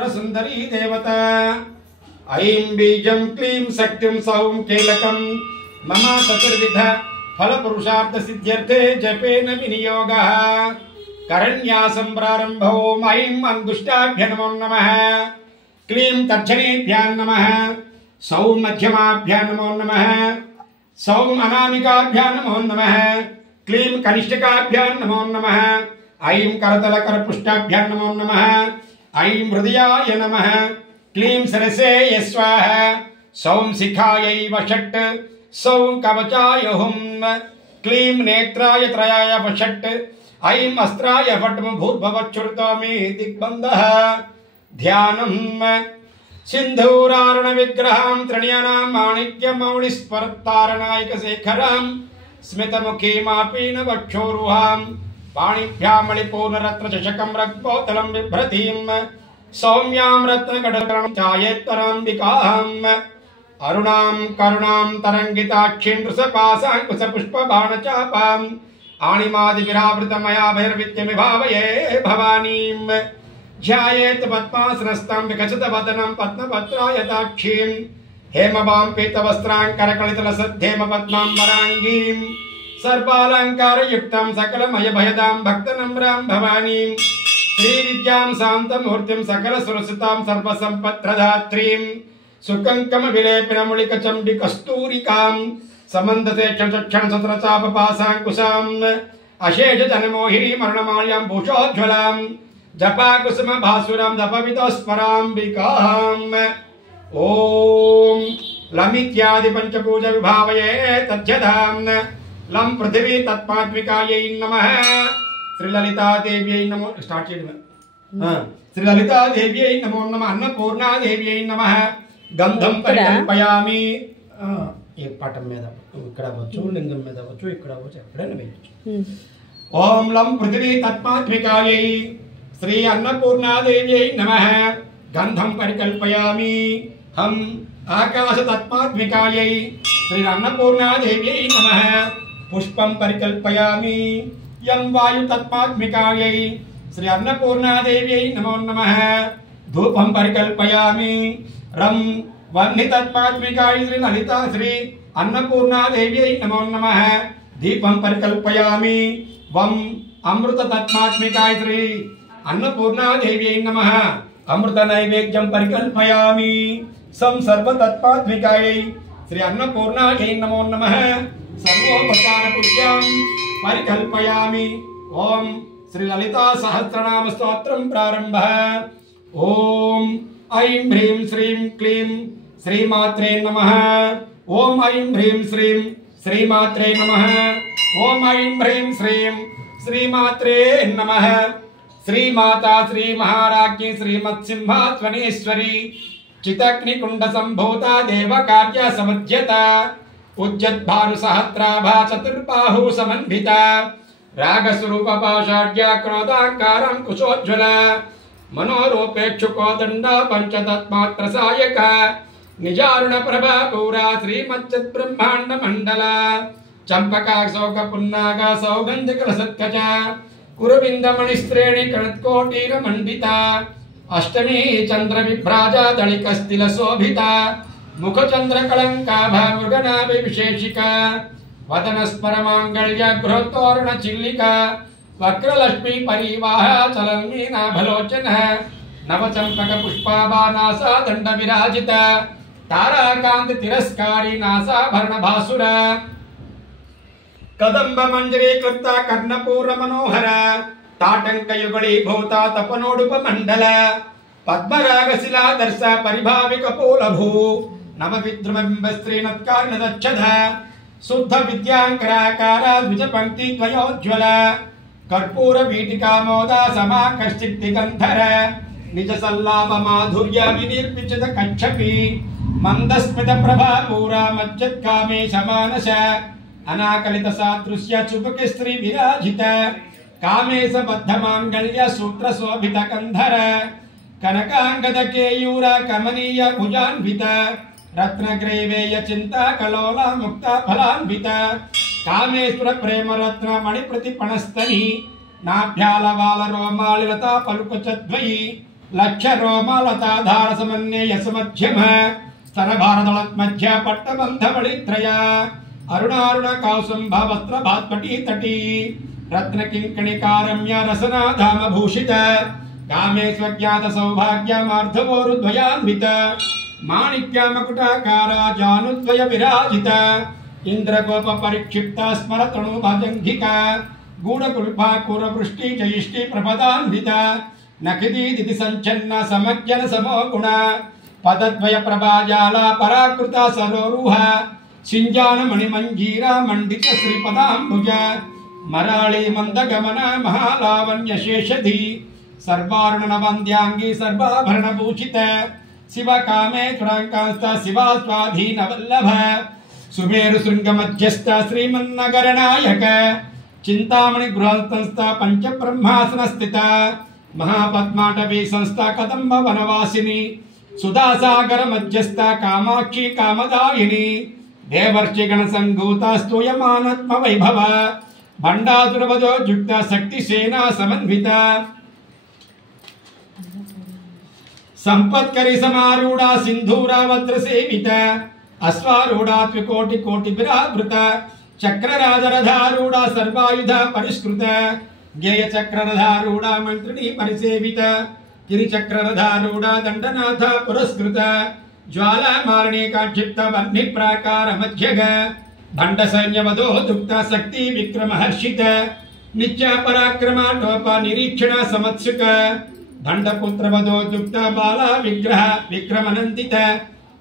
त्रिपुर सुंदरी देवता ऐं बीजं क्लीं शक्तिं सौं कीलकं मम चतुर्विध फल पुरुषार्थ सिद्ध्यर्थे जपेन विनियोगः करण्यासं प्रारम्भो ऐं अंगुष्ठाभ्य नमो नमः क्लीं तर्जनीभ्यां नमः सौं मध्यमाभ्यां नमो नमः सौं अनामिकाभ्यां नमो नमः क्लीं कनिष्ठिकाभ्यां नमो नमः ऐं करतल करपुष्टाभ्यां नमो नमः ऐं हृदयाय नमः क्लीं सरसे स्वाहा सौं शिखायै वषट् सौं कवचाय हुं क्लीं नेत्राय त्रयाय वषट् ऐं अस्त्राय फट् भूर्भवच्छुरितो मे दिग्बन्धः ध्यानं सिन्धूरारुण विग्रहां त्रिणयनां माणिक्यमौलिस्फुरत्तारणायक शेखरां स्मितमुखीमापीन वक्षोरुहां पाणिभ्यां मणिपूर्णरत्न चषकं रक्तोत्तलं बिभ्रतीं सौम्यां रत्नकटकं चायेत्तराम्बिकाम् अरुणां करुणां तरंगिताक्षीं वृषपाशाङ्कुशपुष्पबाणचापाम् आणिमादिविरावृतमयाभैर्विद्यमिभावये भवानीं ध्यायेत् पद्मासनस्तां विकसितवदनं पद्मपत्रायताक्षीं हेमवां पीतवस्त्रां करकलितलसद्धेम पद्माम्बराङ्गीं सर्वालङ्कारयुक्तां सकलमयभयदां भक्तनम्रां भवानीं श्रीविद्यां शान्तमूर्तिं सकलसुरसितां सर्वसम्पत्प्रदात्रीं सुकङ्कम विलेपिनमुलिकचम्बिकस्तूरिकां समन्दते क्षणसत्रचापपाशाङ्कुशाम् अशेषजनमोहिनीं मरणमाल्यां भूषोज्ज्वलां जपाकुसुमभासुरां जपवितस्मराम्बिकाम् ॐ लमित्यादि पंचपूज विभावये तज्जधां लं पृथिवी तत्मात्मिकायै नमः श्री ललिता देव्यै नमो स्टार्ट चेयडమే श्री ललिता देव्यै नमो नमः अन्नपूर्णा देव्यै नमः गंधं परिकल्पयामि ఈ పటం మీద ఇక్కడ వచ్చు లింగం మీద వచ్చు ఇక్కడ వచ్చు ఎక్కడైనా వేయొచ్చు ఓం లం పృథివీ తత్మాత్మికాయై శ్రీ అన్నపూర్ణా దేవ్యై నమః గంధం పరికల్పయామి హం ఆకాశ తత్మాత్మికాయై శ్రీ అన్నపూర్ణా దేవ్యై నమః పుష్పం పరికల్పయామి యం వాయు తత్మాత్మికాయై శ్రీ అన్నపూర్ణా దేవ్యై నమో నమః ధూపం పరికల్పయామి రం वह्नि तत्मात्मिकाय श्री ललिता श्री अन्नपूर्णा देव्यै नमो नमः दीपं परिकल्पयामि वम अमृत तत्मात्मिकाय श्री अन्नपूर्णा देव्यै नमः अमृत नैवेद्यं परिकल्पयामि सं सर्व तत्मात्मिकाय श्री अन्नपूर्णायै नमो नमः सर्वोपचार पूज्यं परिकल्पयामि ओम श्री ललिता सहस्रनाम स्तोत्रं प्रारंभः ओम ऐं ह्रीं श्रीं क्लीं श्रीमात्रे नमः ओम ऐं ह्रीं श्रीं श्रीमात्रे नमः ओम ऐं ह्रीं श्रीं श्रीमात्रे नमः श्रीमाता श्री महाराज्ञी श्रीमत्सिंहात्वनेश्वरी चितग्निकुंड संभूता देवकार्य समध्यता उज्जद्भानुसहस्राभा चतुर्बाहु समन्विता रागस्वरूप पाषाढ्या क्रोधाङ्कारं कुशोज्ज्वला मनोरूपेक्षुकोदंड पंचतत्मात्र सायक निजारुण प्रभा पूरा श्रीमच्चित् ब्रह्मांड मंडल चंपका शोक पुन्नाग सौगंधिक सत्कच कुरुविंद मणिस्त्रेणी कणत्कोटीर मंडिता अष्टमी चंद्र विभ्राजा दलिकस्तिल शोभिता मुख चंद्र कलंकाभा मृगनाभि विशेषिका वदन स्मरमांगल्य गृहोत्तोरण चिल्लिका वक्रलक्ष्मी परिवाह चलन्मीनाभलोचन नवचंपक पुष्पाबानासा दंड विराजित ताराकांत तिरस्कारी नासाभरण भासुर कदंब मंजरी कृता कर्णपूर्ण मनोहर ताटंक युगली भूता तपनोडुप मंडल पद्मरागशिला दर्श परिभाविक पोलभू नव विद्रुम बिंब श्रीनत्कार नदच्छद शुद्ध विद्यांकराकार द्विज पंक्ति द्वयोज्ज्वल कर्पूर वीटिका मोदा समाकर्षित दिगंधर निज सल्लाभ माधुर्य विनिर्पिचित कच्छपि मंदस्मित प्रभा पूरा मज्जत कामेश मानस अनाकलित सादृश्य चुपक स्त्री विराजित कामेश बद्ध मांगल्य सूत्र शोभित कंधर कनकांगद केयूर कमनीय भुजान्वित रत्न ग्रेवेय चिंता कलोला मुक्ता फलान्वित कामेश्वर प्रेम रत्न मणि प्रतिपणस्तनी नाभ्याल वाल रोमालिलता पलुकचद्वयी लक्ष रोमालताधार समन्वय समध्यम स्तरभारदलत्मध्य पट्टबन्धवळित्रय अरुणारुण कौसुम्भ वस्त्र भात्पटी तटी रत्न किंकणिकारम्य रसना धाम भूषित कामे स्वज्ञात सौभाग्यमार्धवोरुद्वयान्वित माणिक्य मकुटाकार जानुद्वय विराजित इंद्रगोप परिक्षिप्त स्मरतणु भजंघिका गूढ़कुल्पा कुरवृष्टि जयिष्टि प्रपदान्वित नखिदीदिति संचन्न समज्जन समोगुण पदद्वय प्रभाजाल पराकृत सरोरुह सिंजान मणिमंजीरा मंडित श्रीपदाम्बुज मराळी मंदगमन महालावण्य शेषधि सर्वारुण वंद्यांगी सर्वाभरण भूषित शिव कामे तुरांकांस्त शिवा स्वाधीन वल्लभ सुमेरु शृंग मध्यस्थ श्रीमन्नगर नायक चिंतामणि गृहस्थंस्थ पंच ब्रह्मासन स्थित महापद्माटवी संस्था कदम्ब वनवासिनी सुधासागर मध्यस्थ कामाक्षी कामदायिनी देवर्षि गण संगूता स्तूयमानत्म वैभव भंडासुरवधो जुक्त शक्ति सेना समन्वित संपत्करी समारूढ़ा सिंधूरावज्र सेवित अश्वारूढ़ा त्रिकोटि कोटि विरावृत चक्रराजरधारूढ़ा सर्वायुध परिष्कृत ज्ञेय चक्ररधारूढ़ा मंत्रिणी परिसेवित गिरिचक्ररधारूढ़ा दंडनाथ पुरस्कृत ज्वाला मालिनी काक्षिप्त वह्नि प्राकार मध्यग भंड सैन्य वधो दुक्त शक्ति विक्रम हर्षित नित्य पराक्रम टोप निरीक्षण समत्सुक भंडपुत्र वधो दुक्त बाला विग्रह विक्रमनंदित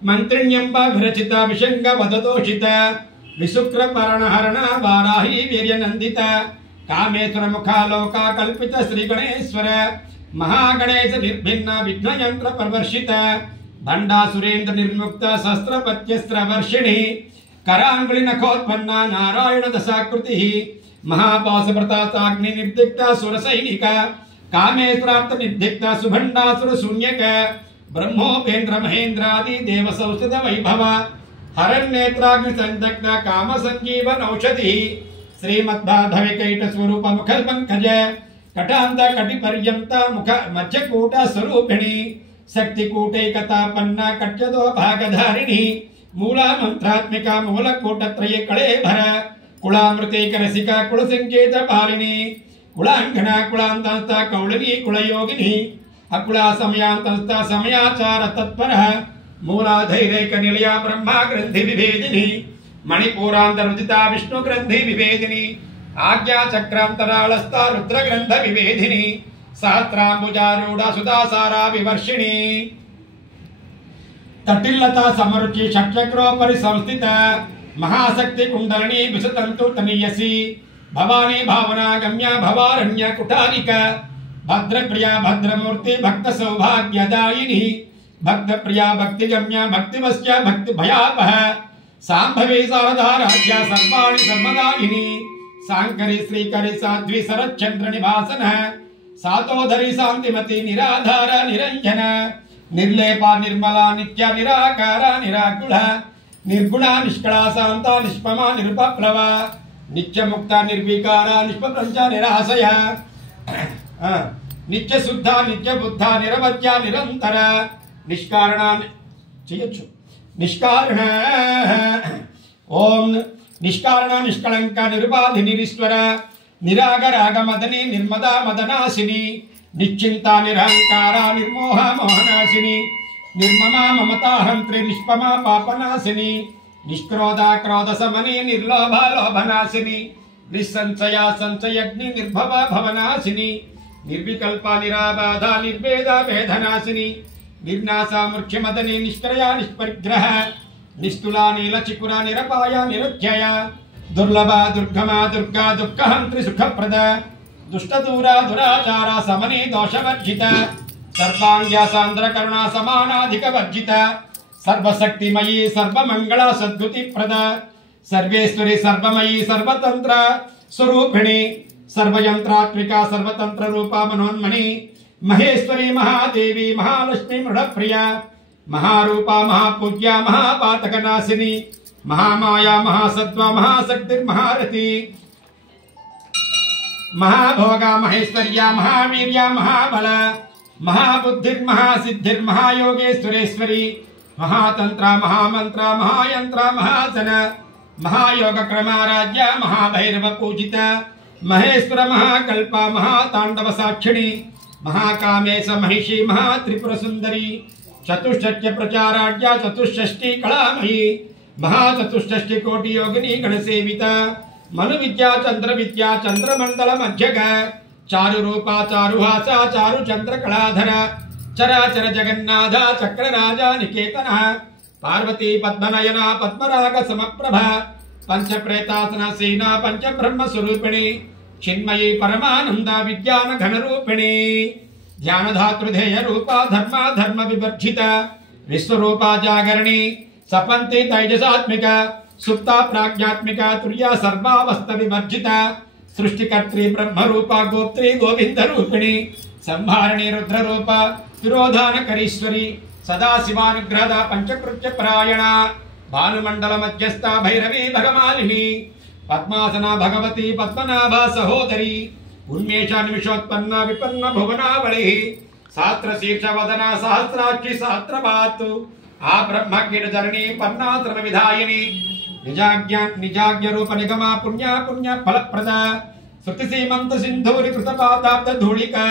मंत्रिण्यंब विरचित विशंग वददोषित विशुक्र परणहरण वाराही वीर्यनंदित कामेश्वर मुखालोका कल्पित श्री गणेश्वर महागणेश निर्भिन्न विघ्न यंत्र प्रवर्षित भंडासुरेन्द्र निर्मुक्त शस्त्रपत्यस्त्र वर्षिणी करांगुली नखोत्पन्न नारायण दशाकृति महापाशव्रताग्नि निर्दिग्ध सुर सैनिक कामेश्वरार्थ निर्दिग्ध सुभंडासुर शून्यक ब्रह्मोपेन्द्र महेन्द्रादि देव संस्थित वैभव हरण्येत्राग्नि संदग्ध काम संजीवन औषधि श्रीमद्भाधविकैट स्वरूप मुख पंकज कटांत कटि पर्यंत मुख मध्यकूट स्वरूपिणी शक्तिकूटैकतापन्न कट्यदो भागधारिणी मूला मंत्रात्मिका मूलकूटत्रये कळेभर कुलामृतैक रसिका कुलसंकेत पालिनी कुलांगना कुलांतस्थ कौलिनी कुलयोगिनी अकुला समयांतस्थ समयाचार तत्पर मूलाधैर्यैक निलया ब्रह्मा ग्रंथि विभेदिनी मणिपूरांतरुदिता विष्णु ग्रंथि विभेदिनी आज्ञा चक्रांतरालस्था रुद्र ग्रंथ विभेदिनी सहस्रांबुजारूढ़ा सुधासारा विवर्षिणी तटिल्लता समरुचि षट्चक्रोपरि संस्थित महाशक्ति कुंडलिनी विसतंतु तनीयसी भवानी भावना गम्या भवारण्य कुटारिक भद्रप्रिया भद्रमूर्ति भक्त सौभाग्यदायिनी भक्त प्रिया भक्ति गम्या भक्तिवश्य भक्ति भयापह सांभवी शारदा राज्य सर्वाणि सर्वदायिनी सांकरी श्रीकरी साध्वी शरच्चंद्र निवासन सातोधरी शांतिमती निराधार निरंजन निर्लेपा निर्मला नित्य निराकार निराकुल निर्गुणा निष्कला शांता निष्पमा निरुपप्लवा नित्य मुक्ता निर्विकारा निष्पप्रंच निराशय नित्य शुद्धा नित्य बुद्धा निरवध्या निरंतर निष्कारणा చేయొచ్చు निष्कारण ओम निष्कारण निष्कलंक निरुपाधि निरीश्वर निरागरागमदनी निर्मदा मदनाशिनी निश्चिंता निरहंकारा निर्मोह मोहनाशिनी निर्ममा ममता हंत्री निष्पमा पापनाशिनी निष्क्रोधा क्रोध समनी निर्लोभा लोभनाशिनी निस्संशया संशयग्नि निर्भव भवनाशिनी निर्विकल्पा निराबाधा निर्वेदा वेदनाशिनी निर्नाशा मूर्छमदनी निष्क्रया निष्परिग्रह निस्तुला नीलचिकुरा निरपाया निरुध्यया दुर्लभा दुर्गमा दुर्गा दुःखहंत्री सुखप्रद दुष्टदूरा दुराचारा समनी दोषवर्जित सर्वांग्या सांद्र करुणा समानाधिक वर्जित सर्वशक्तिमयी सर्वमंगला सद्गुतिप्रद सर्वेश्वरी सर्वमयी सर्वतंत्र स्वरूपिणी सर्वयंत्रात्मिका सर्वतंत्र रूपा मनोन्मणि महेश्वरी महादेवी महालक्ष्मी मृडप्रिया महारूपा महापूज्या महापातकनाशिनी महामाया महासत्वा महाशक्तिर्महारथी महाभोगा महेश्वर्या महावीर्या महाबल महाबुद्धिर्महासिद्धिर्महायोगेश्वरेश्वरी महातंत्र महामंत्र महायंत्र महासन महायोग क्रमाराध्य महाभैरव पूजित महेश्वर महाकल्प महातांडव साक्षिणी महाकामेश महिषी महात्रिपुर सुंदरी चतुष्षष्ट्य प्रचाराढ्य चतुष्षष्टि कलामयी महाचतुष्षष्टि कोटि योगिनी गणसेविता मनु विद्या चंद्रमंडल मध्यग चारु रूपा चारुहासा चारु चंद्र कलाधर चराचर जगन्नाथ चक्र राजा निकेतन पार्वती पद्मनयना पद्मराग समप्रभा पंच प्रेतासना सेना पंच ब्रह्म स्वरूपिणी चिन्मयी परमानंद विज्ञान घन रूपिणी ध्यान धातृधेय रूपा धर्मा धर्म विवर्जिता विश्वरूपा जागरणी सपंति तैजसात्मिका सुप्ता प्राज्ञात्मिका तुर्या सर्वावस्थ विवर्जिता सृष्टिकर्त्री ब्रह्म रूपा गोप्त्री गोविंद रूपिणी संहारिणी रुद्र रूपा तिरोधान करीश्वरी सदा शिवानुग्रहदा पंचकृत्य परायणा भानुमंडल मध्यस्था भैरवी भगमालिनी पद्मासना भगवती पद्मनाभा सहोदरी उन्मेषा निमिषोत्पन्न विपन्न भुवनावली शास्त्र शीर्ष वदना सहस्राक्षी सहस्रपातु आ ब्रह्म कीटधरणी पर्णाश्रम विधायिनी निजाज्ञ रूप निगमा पुण्य पुण्य फलप्रदा श्रुति सीमंत सिंधूरी कृतपादाब्द धूलिका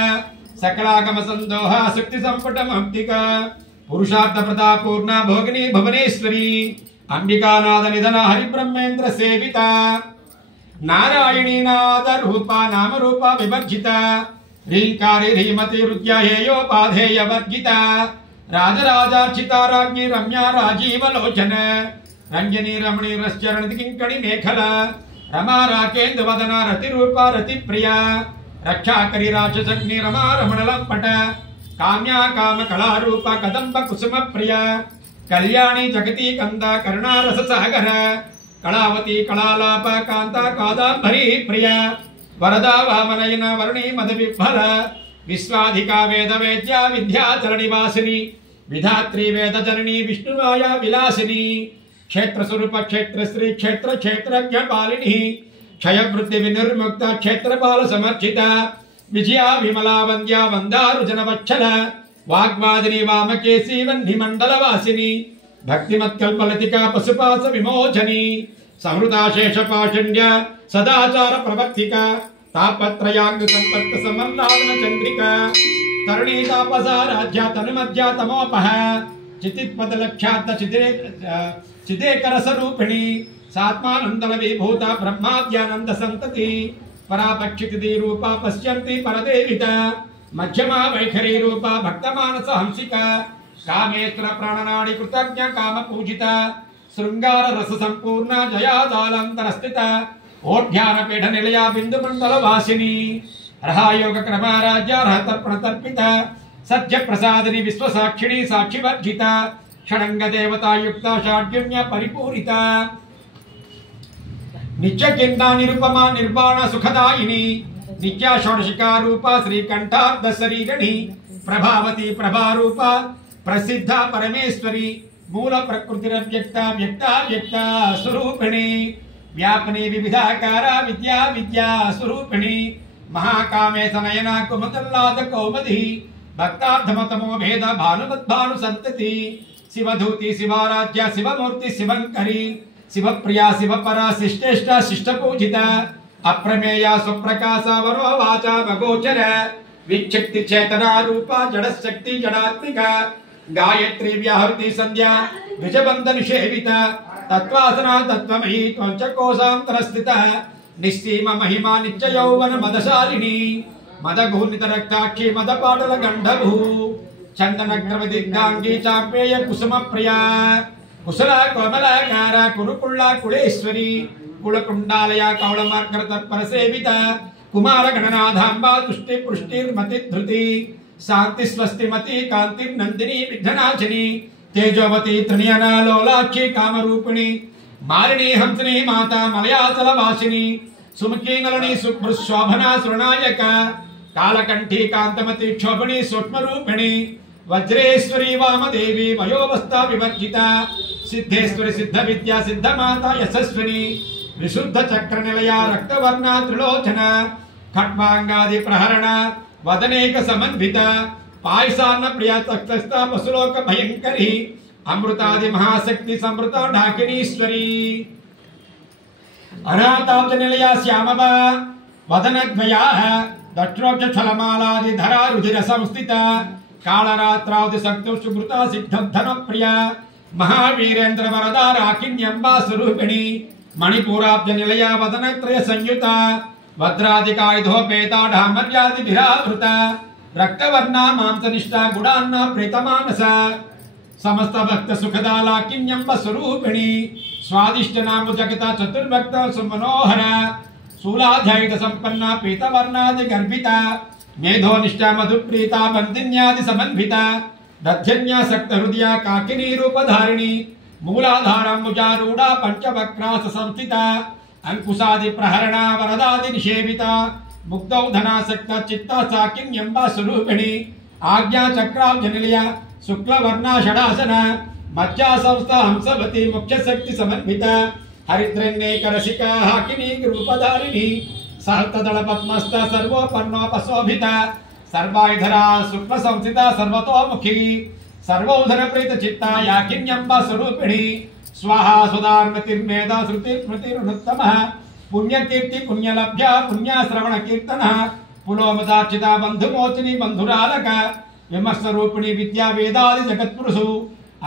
सकलागम संदोह शक्ति संपुट महत्तिका पुरुषार्थ प्रदा पूर्णा भोगिनी भुवनेश्वरी अंबिकानाद निधन हरिब्रह्मेन्द्र सेविता नारायणी नाद रूपा नाम रूपा विवर्जिता ह्रींकारी ह्रीमती रुद्या हेयोपाधेय वर्जिता राजराजार्चिता राज्ञी रम्या राजीव लोचन रंजनी रमणी रश्चरण किंकणी मेखला रमा राकेन्द्र वदना रति रूपा रति प्रिया रक्षाकरी राजसग्नि रमा रमण लंपट काम्या काम कला रूपा कदंब कुसुम प्रिया कल्याणी जगती कंदा करुणा रस सागर कलावती कलालाप कांता कादंबरी प्रिया वरदा वामनयन वर्णी मद विफल विश्वाधिका वेद वेद्या विद्याचरणी वासिनी विधात्री वेद जननी विष्णुमाया विलासिनी क्षेत्र स्वरूप क्षेत्र श्री क्षेत्र क्षेत्रज्ञ पालिनी क्षय वृद्धि विनिर्मुक्त क्षेत्रपाल समर्चिता विजया विमला वंद्या वंदारु जनवत्सल वाग्वादिनी वामकेशी वह्नि मंडल वासिनी भक्तिमत्कल्पलतिका पशुपास विमोचनी समृता शेष पाषण्य सदाचार प्रवर्तिका तापत्रयाग्नि संपत्त समन्नादन चंद्रिका तरुणी तापसा राज्या तनुमध्या तमोपह चितित्पद लक्ष्यात् चिदेकर स्वरूपिणी सात्मानंदल विभूता ब्रह्माद्यानंद संतति परापक्षिति रूपा पश्यन्ति परदेविता मध्यमा वैखरी रूपा भक्तमानस हंसिका कामेश्वर प्राणनाड़ी कृतज्ञ काम पूजिता श्रृंगार रस संपूर्ण जयादालंतर स्थिता ओढ्यान पीठ निलया बिंदु मंडल वासिनी रहायोग क्रमाराज्य रहतर्पण तर्पिता सत्य प्रसादिनी विश्व साक्षिणी साक्षी वर्जिता षडंग देवता युक्ता षाढ्युन्य परिपूरिता नित्य चिंता निरुपमा निर्वाण सुखदायिनी नित्या षोडशिका रूपा श्रीकंठार्ध शरीरिणी प्रभावती प्रभारूपा प्रसिद्धा परमेश्वरी मूल प्रकृतिरव्यक्ता व्यक्ता व्यक्ता स्वरूपिणी व्यापनी विविधाकारा विद्या विद्या स्वरूपिणी महाकामेश नयना कुमतल्लाद कौमदी भक्तार्थमतमो भेद भानुमद्भानु संतति शिवधूति शिवाराध्या शिवमूर्ति शिवंकरी शिवप्रिया शिवपरा शिष्टेष्टा शिष्टपूजिता अप्रमेया सुप्रकाशा वरो वाचा वगोचर विक्षक्ति चेतना रूपा जडशक्ति जडात्मिका गायत्री व्याहृति संध्या द्विजबंध निषेविता तत्वासना तत्वमयी त्वञ्चकोशान्तरस्थिता निस्सीम महिमा नित्य यौवन मदशालिनी मदघूर्णित रक्ताक्षी मदपाटल गंधभू चंदनग्रवदिग्धांगी चापेय कुसुम प्रिया कुशला कोमलाकारा कुरुकुल्ला कुलेश्वरी कुलकुंडालया कौलमार्कर तत्पर सेविता कुमार गणनाथांबा तुष्टि पुष्टिर्मति धृति शांति स्वस्तिमती कांतिर्नंदिनी विघ्ननाशिनी तेजोवती त्रिनयना लोलाक्षी कामरूपिणी मालिनी हंसिनी माता मलयाचल वासिनी सुमुखी नलिनी सुभ्रुशोभना सुरनायक कालकंठी कांतमती क्षोभणी सूक्ष्म रूपिणी वज्रेश्वरी वामदेवी वयोवस्था विवर्जिता सिद्धेश्वरी सिद्ध विद्या सिद्ध माता यशस्विनी विशुद्ध चक्र निलया रक्तवर्णा त्रिलोचना खट्वांगादि प्रहरण वदनेक समन्विता पायसान्न प्रिया तख्तस्था पशुलोक भयंकरी अमृतादि महाशक्ति समृता ढाकिनीश्वरी अनाथाब्ज निलया श्यामवा वदनद्वयाः दक्षोक्ष छलमालादि धरा रुधिर संस्थिता कालरात्रावधि सक्तुषुभृता सिद्धधन प्रिया महावीरेन्द्र वरदा राकिन्यंबा स्वरूपिणी मणिपुराब्ज निलया वदनत्रय संयुता वज्रादिकायुधोपेता ढामर्यादि विरावृता रक्तवर्णा मांसनिष्ठा गुणान्ना प्रेतमानसा समस्त भक्त सुखदा लाकिन्यंब स्वरूपिणी स्वादिष्ट नाम जगता चतुर्भक्त सुमनोहर शूलाध्यायुध संपन्ना पीतवर्णादि गर्भिता मेधोनिष्ठा मधुप्रीता बंदिन्यादि समन्विता दध्यन्या सक्त हृदया काकिनी रूपधारिणी मूलाधारंबुजारूढ़ा पंचवक्रास संस्थिता अंकुशादि प्रहरणा वरदादि निषेविता मुक्तौधनासक्त चित्ता साकिन्यंबा स्वरूपिणी आज्ञा चक्राब्ज निलया शुक्लवर्णा षडासन मज्जा संस्था हंसवती मुख्य शक्ति समन्विता हरिद्रन्यैक रसिका हाकिनी रूपधारिणी सहस्त्रदल पद्मस्था सर्वोपर्णोपशोभिता सर्वायुधरा शुक्ल संस्थिता सर्वतोमुखी सर्वौधन प्रीत चित्ता याकिन्यंबा स्वरूपिणी स्वाहा सुधार्मतिर्मेधा श्रुति स्मृतिरुत्तमः पुण्यकीर्ति पुण्यलभ्या पुण्याश्रवण कीर्तनः पुलोमदार्चिता बंधुमोचिनी बंधुरालक विमर्श रूपिणी विद्या वेदादि जगत्पुरुषु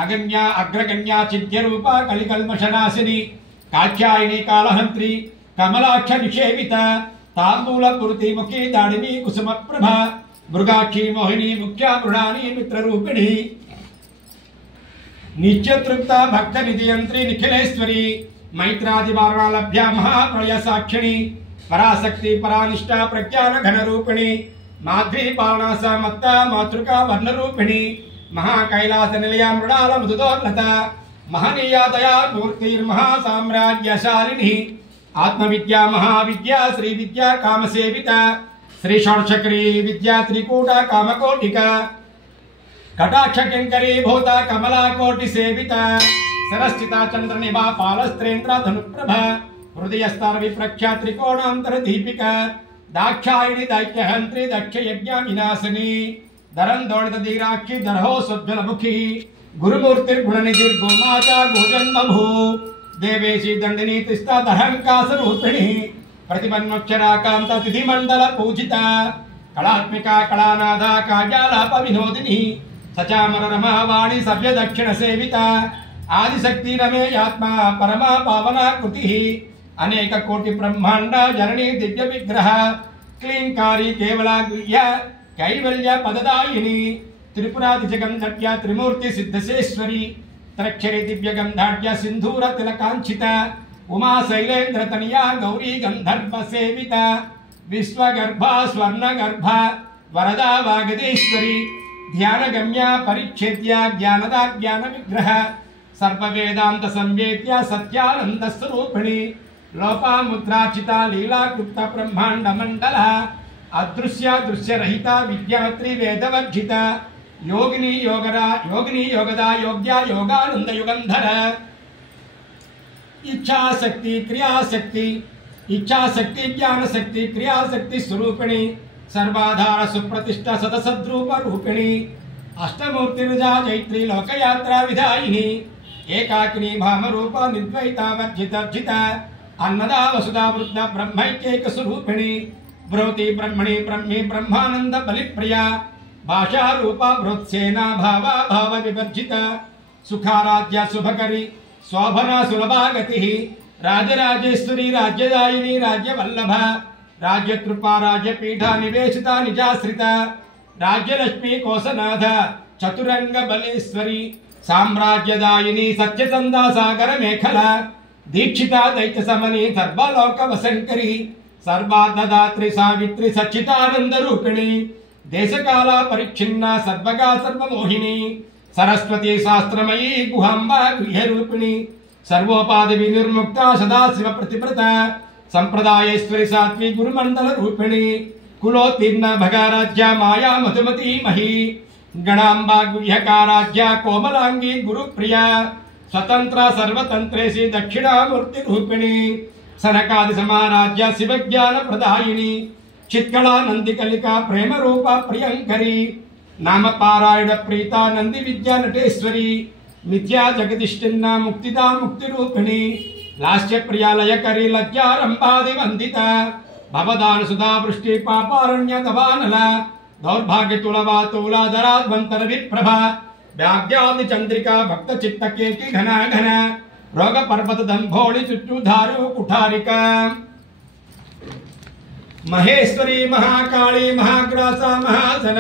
अगन्या अग्रगण्या चिद्य रूपा कलिकल्मषनाशिनी कात्यायनी कालहंत्री कमलाक्ष निषेविता तांबूल पुरुति मुखी दाडिनी कुसुम प्रभा मृगाक्षी मोहिनी मुख्या मृणानी मित्र रूपिणी नित्य तृप्ता भक्त निधियंत्री निखिलेश्वरी मैत्रादि वारणलभ्या महाप्रलय साक्षिणी पराशक्ति परानिष्ठा प्रज्ञान घन रूपिणी माध्वी पालनासा मत्ता मातृका वर्ण रूपिणी महाकैलास निलया मृणाल मधुदोर्लता महनीया दया मूर्तिर्महासाम्राज्यशालिनी आत्मविद्या महाविद्या श्री विद्या कामसेविता श्री षोडशकरी विद्या त्रिकूटा कामकोटिका कटाक्ष किंकरी भूता कमला कोटि सेविता सरस्थिता चंद्रनिभा पालस्त्रेन्द्र धनुप्रभा हृदय स्तर विप्रख्या त्रिकोणांतर दीपिका दाक्षायणी दैत्यहंत्री दक्ष यज्ञ विनाशिनी धरंदोड़ित दीराक्षी दरहो सुज्ज्वल मुखी गुरुमूर्तिर्गुणनिधिर्गोमाता गोजन्मभू देवेशी दंडिनी तिस्ता दहंकास रूपिणी प्रतिपन्नोक्षराकांता तिथि मंडल पूजिता कलात्मिका कलानादा काव्यालाप विनोदिनी सचामर रमा वाणी सभ्य दक्षिण सेविता आदिशक्ति रमेयात्मा परमा पावना कृति अनेक कोटि ब्रह्मांड जननी दिव्य विग्रह क्लींकारी केवला गुह्य कैवल्य पददायिनी त्रिपुरादि जगन्धट्या त्रिमूर्ति सिद्धसेश्वरी त्रक्षरी दिव्य गंधाढ्य सिंधूर तिलकांचिता उमा शैलेन्द्र तनिया गौरी गंधर्व सेविता विश्वगर्भा स्वर्णगर्भा वरदा वागदेश्वरी ध्यान गम्या परिच्छेद्या ज्ञानदा ज्ञान विग्रह सर्व वेदांत संवेद्या सत्यानंद स्वरूपिणी लोपामुद्राचिता लीला गुप्त ब्रह्मांड मंडल अदृश्य दृश्य रहिता विद्यात्री वेदवर्जिता योगिनी योगदा योग्या योगानंद युगंधर इच्छा शक्ति ज्ञान शक्ति क्रिया शक्ति स्वरूपिणी सर्वाधार सुप्रतिष्ठा सदसद्रूप रूपिणी अष्टमूर्तिर्जा जैत्री लोकयात्रा विधायिनी एकाकिनी भाम रूपा निर्द्वैता वर्जिता अन्नदा वसुधा वृद्ध ब्रह्मैक्यैक स्वरूपिणी ब्रौति ब्रह्मणि ब्रह्मी ब्रह्मानंद बलिप्रिया भाषा रूपा बृहत्सेना भावा भाव विवर्जिता सुखाराध्या शुभकरी शोभना सुलभा गतिः राजराजेश्वरी राज्यदायिनी राज्यवल्लभा राज्यकृपा राज्यपीठा निवेशिता निजाश्रिता राज्यलक्ष्मी कोसनाथ चतुरंग बलेश्वरी साम्राज्यदायिनी सत्यसंदा सागर मेखला दीक्षिता दैत्य समनी सर्वलोक वसंकरी सर्वादात्री सावित्री सच्चिदानंद रूपिणी देशकाला परिच्छिन्ना सर्वगा सर्वमोहिनी सरस्वती शास्त्रमयी गुहांबा गुह्य रूपिणी सर्वोपाधि विनिर्मुक्ता सदाशिव प्रतिव्रता संप्रदायेश्वरी सात्वी गुरुमंडल रूपिणी कुलोत्तीर्ण भगाराज्या माया मधुमती मही गणांबा गुह्यकाराज्या कोमलांगी गुरुप्रिया स्वतंत्र सर्वतंत्रेशी दक्षिणामूर्ति रूपिणी सनकादि समाराज्य शिवज्ञान प्रदायिनी चित्कला नंदिकलिका प्रेम रूपा प्रियंकरी नाम पारायण प्रीता नंदी विद्या नटेश्वरी नित्या जगदिष्टिन्ना मुक्तिदा मुक्ति रूपिणी लास्य प्रिया लयकरी लज्जारंभादि वंदिता भवदान सुधा वृष्टि पापारण्य दवानल दौर्भाग्य तुलवा तुलाधराद्वंतर विप्रभा व्याग्यादि चंद्रिका भक्त चित्त केकी घना घन रोग पर्वत दंभोळि चुट्टू धारु कुठारिका महेश्वरी महाकाली महाग्रासा महासन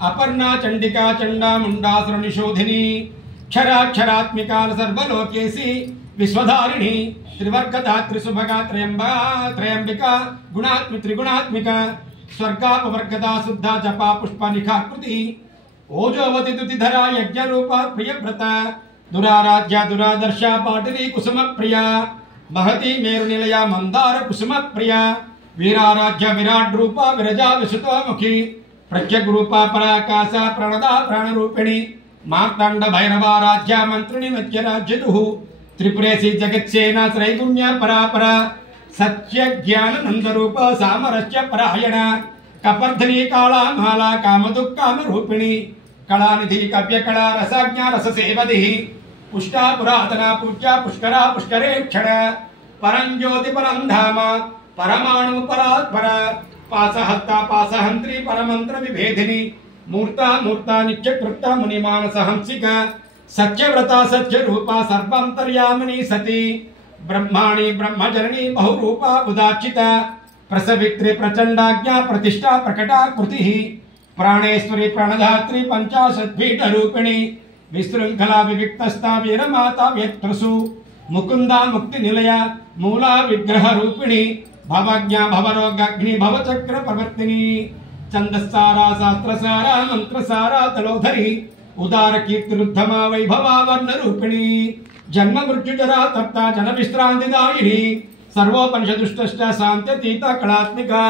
अपर्णा चंडिका चंडा मुंडासुर निशोधिनी क्षराक्षरात्मिका सर्वलोकेशी विश्वधारिणी त्रिवर्गधात्री सुभगा त्रयंबिका गुणात्मिक त्रिगुणात्मिका स्वर्गापवर्गदा शुद्धा जपा पुष्पनिखाकृति ओजोवती दुतिधरा यज्ञ रूपा प्रियव्रता दुराराध्या दुरादर्शा पाटिनी कुसुम प्रिया महती मेरुनिलया मंदार कुसुम प्रिया वीराराध्य विराट रूपा विरजा विसुतोमुखी प्रत्यग रूपा पराकाशा प्रणदा प्राणरूपिणी मार्तांड भैरवाराध्या मंत्रिणी नत्य राज्यदुः त्रिपुरेशी जगत्सेना त्रैगुण्य परापरा सत्य ज्ञान नंद रूप सामरस्य परायण कपर्धनी काला माला कामदुः काम रूपिणी कलानिधि कव्य कला रसज्ञा रस सेवधि पुष्टा पुरातना पूज्या पुष्करा पुष्करे क्षण परं ज्योति परं धाम परमाणु परात्पर पासहस्ता पासहंत्री परमंत्र विभेदिनी मूर्ता मूर्ता नित्यकृता मुनिमानस हंसिका सत्यव्रता सत्य रूपा सर्वांतर्यामिनी सती ब्रह्माणी ब्रह्मजननी बहुरूपा उदाचिता प्रसवित्री प्रचंडाज्ञा प्रतिष्ठा प्रकटा कृति प्राणेश्वरी प्राणधात्री पंचाशद्भीठ रूपिणी विशृंखला विविक्तस्था वीरमाता व्यक्तसु मुकुंदा मुक्ति निलया मूला विग्रह रूपिणी भवज्ञा भवरोगाग्नि भवचक्र प्रवर्तिनी छंदस्सारा शास्त्रसारा मंत्रसारा तलोधरी उदार कीर्तिरुद्धमा वैभवा वर्ण रूपिणी जन्म मृत्यु जरा तप्ता जन विश्रांतिदायिनी सर्वोपनिषदुष्टश्च शांत्यतीता कलात्मिका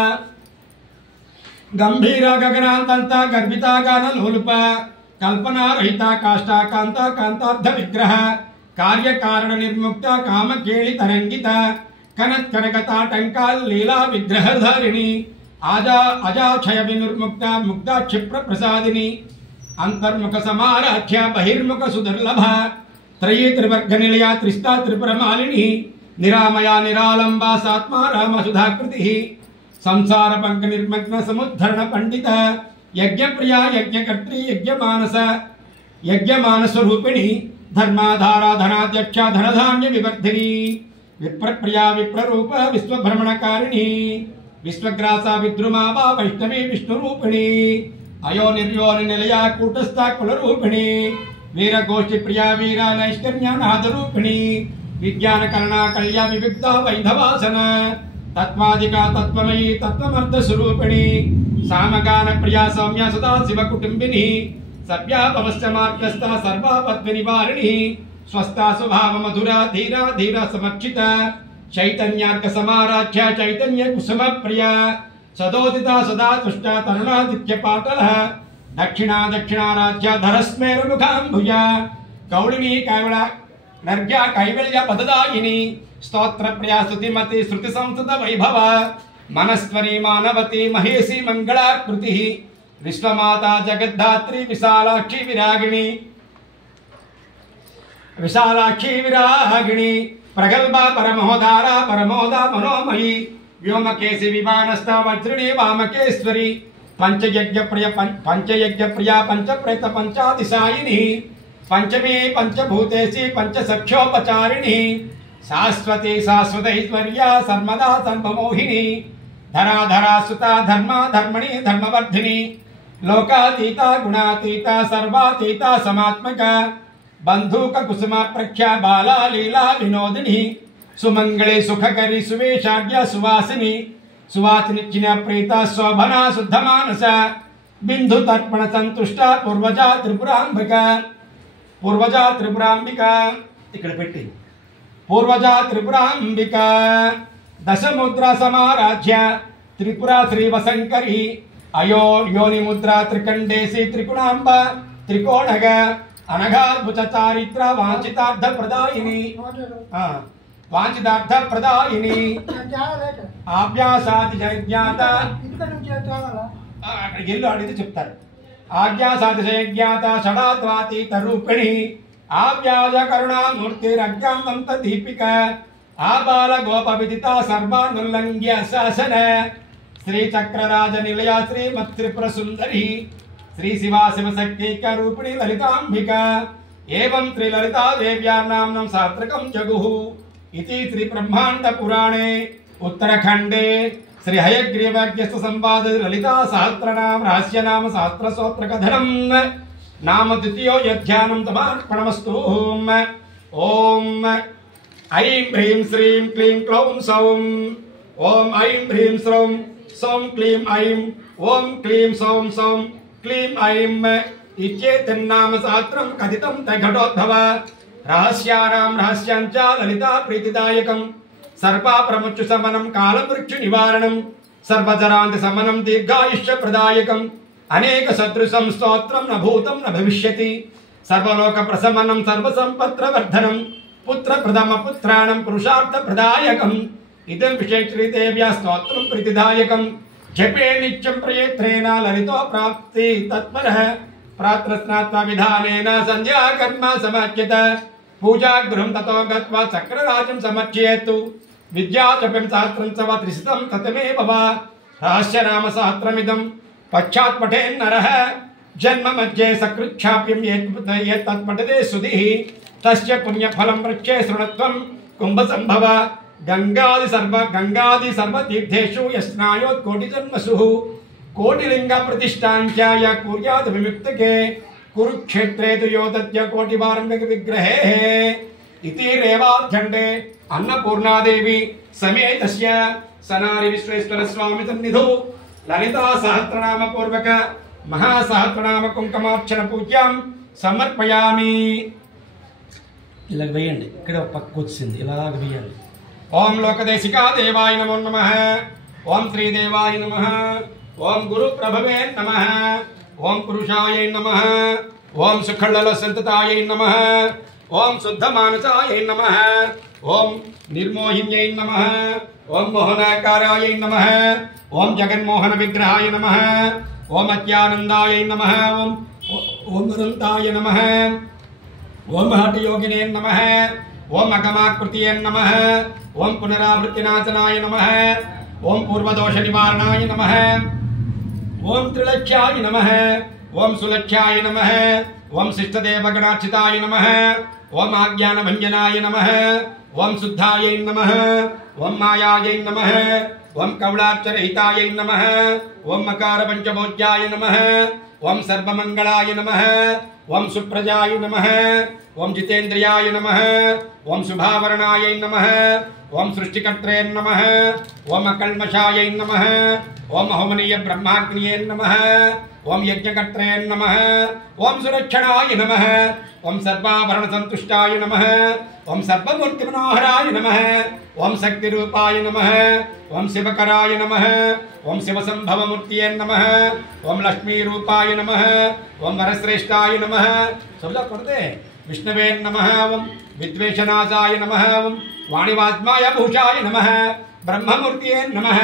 गंभीरा गगनांतंता गर्भिता गान लोलुपा कल्पना रहिता काष्ठा कांता कांतार्ध विग्रह कार्य कारण निर्मुक्ता काम केळि तरंगिता कनत कनकता टंकाल लीला विग्रह धारिणी आजा अजाक्षय विनिर्मुक्ता मुक्ता क्षिप्र प्रसादिनी अंतर्मुख समाराध्या बहिर्मुख सुदुर्लभ त्रयी त्रिवर्ग निलया त्रिस्ता त्रिपुर मालिनी निरामया निरालंबा सात्मा राम सुधाकृति संसार पंक निर्मग्न समुद्धरण पंडित यज्ञ प्रिया यज्ञकर्त्री यज्ञ मानस रूपिणी धर्माधारा धनाध्यक्षा धनधान्य विवर्धिनी विप्रप्रिया विप्ररूप विश्वभ्रमणकारिणी विश्वग्रासा विद्रुमावा वैष्णवी विष्णुरूपिणी अयो निर्योनि निलया कूटस्था कुलरूपिणी वीरगोष्ठी प्रिया वीरा नैष्कर्म्यानादरूपिणी विज्ञान करणा कल्या विविक्ता वैधवासन तत्वादिका तत्वमयी तत्वमर्थ स्वरूपिणी सामगान प्रिया सौम्या सदा शिव कुटुंबिनी सभ्या पवस्य मार्गस्था सर्वापद्य निवारिणी स्वस्था स्वभाव मधुरा धीरा धीरा समर्चिता चैतन्यार्क समाराध्या चैतन्य कुसुम प्रिया सदोदिता सदा तुष्टा तरुणादित्य पाटल दक्षिणा दक्षिणाराध्या धरस्मेर मुखाम्भुजा कौलिनी कैवला नर्घ्या कैवल्य पददायिनी स्तोत्र प्रिया स्तुतिमती श्रुति संस्कृत वैभव मनस्वरी मानवती महेशी मंगलाकृति विश्वमाता जगद्धात्री विशालाक्षी विरागिणी प्रगल्भा परमोदारा परमोदा मनोमयी व्योमकेशी विमानस्था वज्रिणी वामकेश्वरी पंचयज्ञ प्रिया पंचप्रेत पंचादिशायिनी पंचमी पंचभूतेशी पंचसख्योपचारिणी शाश्वती शाश्वतैश्वर्या सर्वदा सर्वमोहिनी धरा धरा सुता धर्मा धर्मणि धर्मवर्धिनी लोकातीता गुणातीता सर्वातीता समात्मका बंधुक कुसुमा प्रख्या बाला लीला विनोदिनी सुमंगले सुखकरी सुवेशाढ्य सुवासिनी सुवासिनी प्रीता शोभना शुद्ध मानस बिंदु तर्पण संतुष्टा पूर्वजा त्रिपुरांबिका इकड़ पेट्टी पूर्वजा त्रिपुरांबिका दशमुद्रा समाराध्य त्रिपुरा श्रीवशंकरी अयो योनि मुद्रा त्रिकंडेशी त्रिकुणांब त्रिकोणग अनघाद्भुत चारित्र वांछितार्थ प्रदायिनी वांछितार्थ प्रदायिनी आभ्यासादि ज्ञात ఇల్లు అడిగితే చెప్తారు आज्ञा सातिशय ज्ञाता षडाद्वातीत रूपिणी आव्याज करुणामूर्तिरज्ञानंत दीपिका आबाल गोप विदिता सर्वानुल्लंघ्य शासन श्री चक्रराज निलया श्री मत्त्रिपुर सुंदरी श्री शिवा शिवशक्तिका रूपिणी ललितांबिका एवं श्री ललिता देव्या नाम्नं सात्रकं जगुः इति श्री ब्रह्मांड पुराणे उत्तराखंडे श्री हयग्रीवज्ञस्थ संवाद ललिता सहस्रनाम रहस्य नाम सहस्र स्तोत्र कथनम नाम द्वितीयो यध्यानं तमार्पणमस्तु। ओम ऐं ह्रीं श्रीं क्लीं क्लौं सौं ओम ऐं ह्रीं श्रौं सौं क्लीं ऐं ओम क्लीं सौं सौं क्लीं ऐं इत्येतन्नाम सहस्रं कथितं तघटोद्भव रहस्यानां रहस्यं च ललिता प्रीतिदायकं सर्पा प्रमुच्च समनं कालमृत्यु निवारणं सर्वजरान्त समनं दीर्घायुष्य प्रदायकं अनेक सदृशं स्तोत्रं न भूतं न भविष्यति सर्वलोक प्रशमनं सर्वसंपत्र वर्धनं पुत्र प्रथम पुत्राणं पुरुषार्थ प्रदायकं इदं विशेषी देव्या स्तोत्रं प्रीतिदायकं जपे नित्यं प्रयत्नेन ललितो प्राप्ति तत्परः प्रार्थना विधानेन संध्या कर्म समाच्यत पूजा गृहं ततो गत्वा चक्रराजं समर्चयतु विद्या जपं सहस्रं च वा त्रिशतं ततमेव वा रहस्य नाम सहस्रमिदं पश्चात् पठेन् नरः जन्म मध्ये सकृच्छाप्यं यत् पठते सुधिः तस्य पुण्यफलं वृक्षे शृणुत्वं कुम्भसम्भव गंगादि सर्व तीर्थेषु यस्नायोत् कोटिजन्मसु कोटिलिंग प्रतिष्ठाञ्च य कुर्यात् विमुक्तके कुरुक्षेत्रे तु यो तस्य कोटिवारम्भिक विग्रहे इति रेवाखण्डे अन्नपूर्णादेवी समेतस्य सनारि विश्वेश्वर स्वामी सन्निधौ ललिता सहस्रनाम पूर्वक महासहस्रनाम कुंकुमार्चन पूज्यां समर्पयामि। ఇలా వేయండి, ఇక్కడ పక్కకు వచ్చింది, ఇలాగ వేయాలి. ओम लोकदेशिका देवाय नमो नमः ओम श्रीदेवाय नमः ओम गुरु प्रभवे नमः ओम पुरुषाय नमः ओम सुखलल संतताय नमः ओम शुद्ध मानसाय नमः ओम निर्मोहिन्यै नमः ओम मोहनाकाराय नमः ओम जगन्मोहन विग्रहाय नमः ओम अत्यानंदाय नमः ओम अनंताय नमः ओम हठयोगिने नमः ओम अगमाकृतये नमः ओम पुनरावृत्तिनाशनाय नमः ओम पूर्वदोष निवारणाय नमः ओम त्रिलक्ष्याय नमः ओम सुलक्ष्याय नमः ओम शिष्टदेवगणार्चिताय नमः ओम आज्ञानभञ्जनाय नमः ओम शुद्धाय नमः ओम मायायै नमः ओम कवलाक्षरहिताय नमः ओम मकार पंचभोज्याय नमः ओम सर्वमंगलाय नमः ओम सुप्रजाय नमः ओम जितेन्द्रियाय नमः ओम शुभावरणाय नमः ओम सृष्टिकर्त्रे नमः ओम अकल्मषाय नमः ओम अहोमनीय ब्रह्माग्निये नमः ओम यज्ञकर्त्रे नमः ओम सुरक्षणाय नमः ओम सर्वाभरण संतुष्टाय नमः ओम सर्वमूर्ति मनोहराय नमः ओम शक्ति रूपाय नमः ओम शिवकराय नमः ओम शिवसंभव मूर्तिये नमः ओम लक्ष्मी रूपाय नमः ओम वरश्रेष्ठाय नमः सब पढ़ते विष्णवे नमः ओम विद्वेषनाशाय नमः ओम वाणिवात्माय भूषाय नमः ब्रह्ममूर्तिये नमः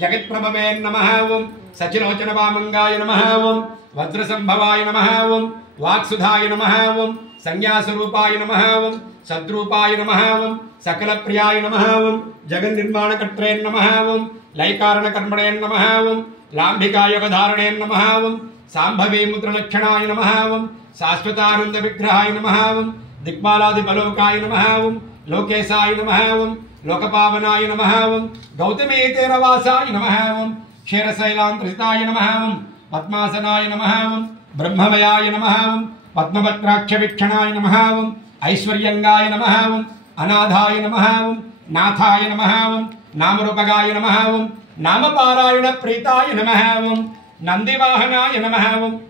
जगत्प्रभवे नमः ओम सचिलोचन वामंगाय नमः ओम वज्रसंभवाय नमः ओम वाक्सुधाय नमः ओम संज्ञास्वरूपाय नमः ओम सद्रूपाय नमः ओम सकलप्रियाय नमः ओम जगन्निर्माणकर्त्रे नमः ओम लयकारणकर्मणे नमः ओम लाम्भिकायोगधारणे नमः ओम सांभवी मुद्रलक्षणाय नमः ओम शाश्वतानंद विग्रहाय नमः ओम दिक्पालादिबलोकाय नमः ओम लोकेशाय नमः ओम लोकपावनाय नमः ओम गौतमीतीरवासाय नमः ओम क्षीरशैलान्तरिताय नमः ओम पद्मासनाय नमः ओम ब्रह्ममयाय नमः ओम पद्मपत्राक्षवीक्षणाय नमः ओम ऐश्वर्यंगाय नमः ओम अनाथाय नमः ओम नाथाय नमः ओम नामरूपगाय नमः ओम नामपारायण प्रीताय नमः ओम नंदिवाहनाय नमः ओम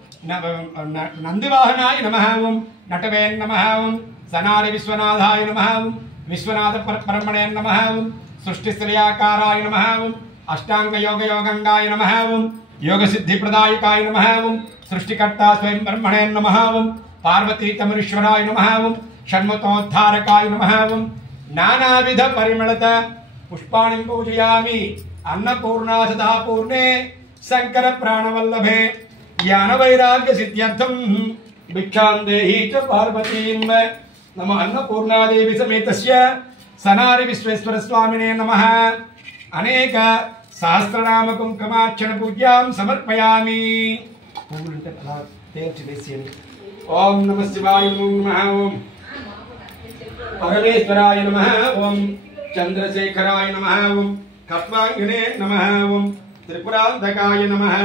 नंदिवाहनाय नमः ओम नटवे नमः ओम सनारि विश्वनाथाय नमः ओम विश्वनाथ परमणे नमः ओम सृष्टिश्रेयाकाराय नमः ओम अष्टांग योग योगंगाय नमः ओम योग सिद्धि प्रदायकाय नमः ओम सृष्टिकर्ता स्वयं ब्रह्मणे नमः ओम पार्वती तमरीश्वराय नमः ओम षण्मुखोद्धारकाय नमः ओम नानाविध परिमलत पुष्पाणि पूजयामि अन्नपूर्णा सदा पूर्णे शंकर प्राणवल्लभे ज्ञान वैराग्य सिद्ध्यर्थम भिक्षां देहि च पार्वतीं नमो अन्नपूर्णा देवी समेतस्य सनारि विश्वेश्वर स्वामिने नमः अनेक सहस्रनाम कुंकुमार्चन पूज्यां समर्पयामि ओम नमः शिवाय नमः ओम परमेश्वराय नमः ओम चंद्रशेखराय नमः ओम खट्वांगिने नमः ओम त्रिपुरांधकाय नमः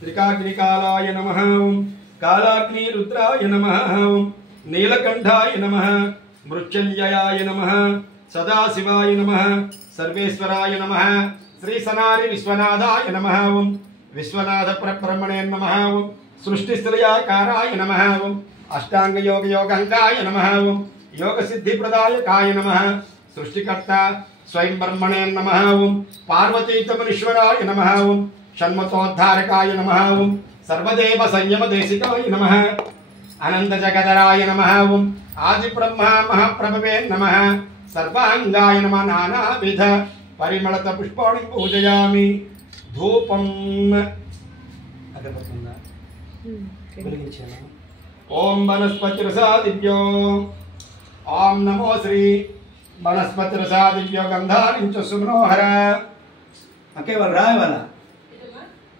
त्रिकाग्निकालाय नमः ओम कालाग्नि रुद्राय नमः ओम नीलकंठाय नमः मृत्युंजयाय नमः सदाशिवाय नमः सर्वेश्वराय नमः श्री सनारि विश्वनाथाय नमः ओम विश्वनाथ परब्रह्मणे नमः ओम सृष्टिस्थलयाकाराय नमः ओम अष्टांग योग योगांगाय नमः ओम योग सिद्धि प्रदायकाय नमः सृष्टिकर्ता स्वयं ब्रह्मणे नमः ओम पार्वती तमनीश्वराय नमः ओम षण्मतोद्धारकाय नमः ओम सर्वदेव संयम देशिकाय नमः अनंत जगदराय नमः ओम आदि ब्रह्मा महाप्रभवे नमः सर्वांगाय नमः नानाविध परिमళత पुष्पाणि पूजयामि धूपम ओम वनस्पतिरसादिभ्यो ओम नमो श्री वनस्पतिरसादिभ्यो गंधानिंच सुमनोहर अके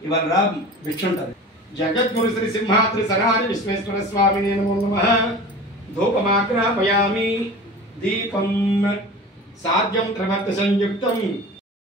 इवाल रा विष्णुंटది जगद्गुरु श्री सिंहाद्रि सनारि विश्वेश्वर स्वामिने नमो नमः धूपमाग्रापयामि दीपं साध्यं त्रिवर्त संयुक्तं